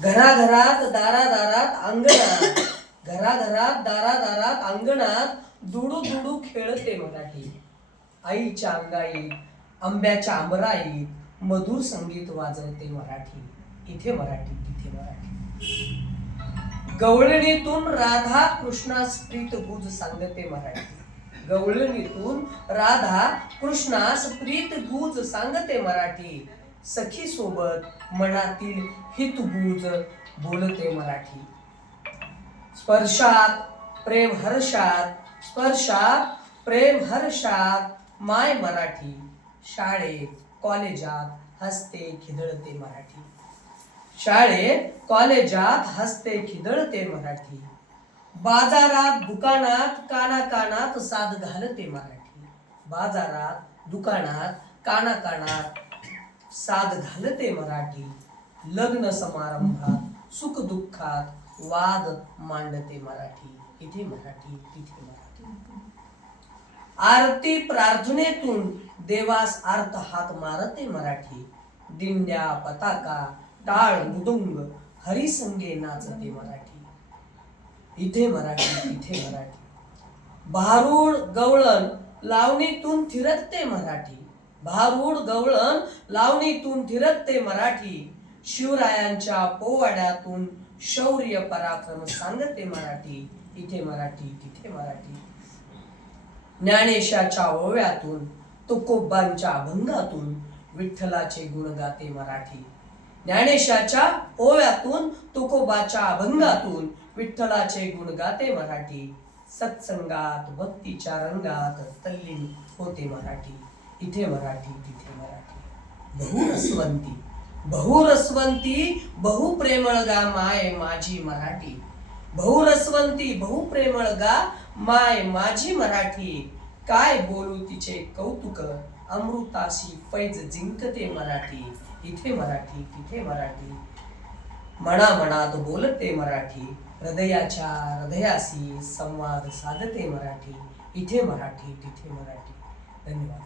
घराघरात दारादारात अंगणात, घराघरात दारादारात अंगणात दुडू दुडू खेळते मराठी. आईच्या अंगाईत आंब्याच्या आंबराईत मधुर संगीत वाजवते मराठी. इथे मराठी तिथे मराठी. गवळणीतून राधा कृष्णास प्रीत गुज सांगते मराठी. गवळणीतून राधा कृष्णास प्रीत गुज सांगते मराठी. सखी सोबत मनातील हितगुज बोलते मराठी. स्पर्शात प्रेम हर्षात, स्पर्शात प्रेम हर्षात माय मराठी. शाळेत कॉलेजात हसते खिदळते मराठी. शाळेत कॉलेजात हसते खिदळते मराठी. बाजारात दुकानात कानाकानात साद घालते मराठी. बाजारात दुकानात कानाकानात साद घालते मराठी. लग्न समारंभात सुख दुःखात वाद मांडते मराठी. इथे मराठी तिथे मराठी. आरती प्रार्थनेतून देवास अर्थ हात मारते मराठी. दिंड्या पताका टाळ मृदुंग हरिसंगे नाचते मराठी. इथे मराठी तिथे मराठी. भारूड गवळण लावणीतून थिरकते मराठी. भारूड गवळण लावणीतून थिरकते मराठी. शिवरायांच्या पोवाड्यातून शौर्य पराक्रम सांगते मराठी. इथे मराठी तिथे मराठी. ज्ञानेशाच्या ओव्यातून तुकोबांच्या अभंगातून विठ्ठलाचे गुण गाते मराठी. ज्ञानेशाच्या ओव्यातून तुकोबाच्या अभंगातून विठ्ठलाचे गुण गाते मराठी. सत्संगात भक्तीच्या रंगात तल्लीन होते मराठी. इथे मराठी तिथे मराठी. बहुरसवंती बहुरसवंती बहुप्रेमळ गा माय माझी मराठी. बहुरसवंती बहुप्रेमळ गा माय माझी मराठी. काय बोलू तिचे कौतुक अमृताशी पैज जिंकते मराठी. इथे मराठी तिथे मराठी. मनामनात बोलते मराठी. हृदयाच्या हृदयाशी संवाद साधते मराठी. इथे मराठी तिथे मराठी. धन्यवाद.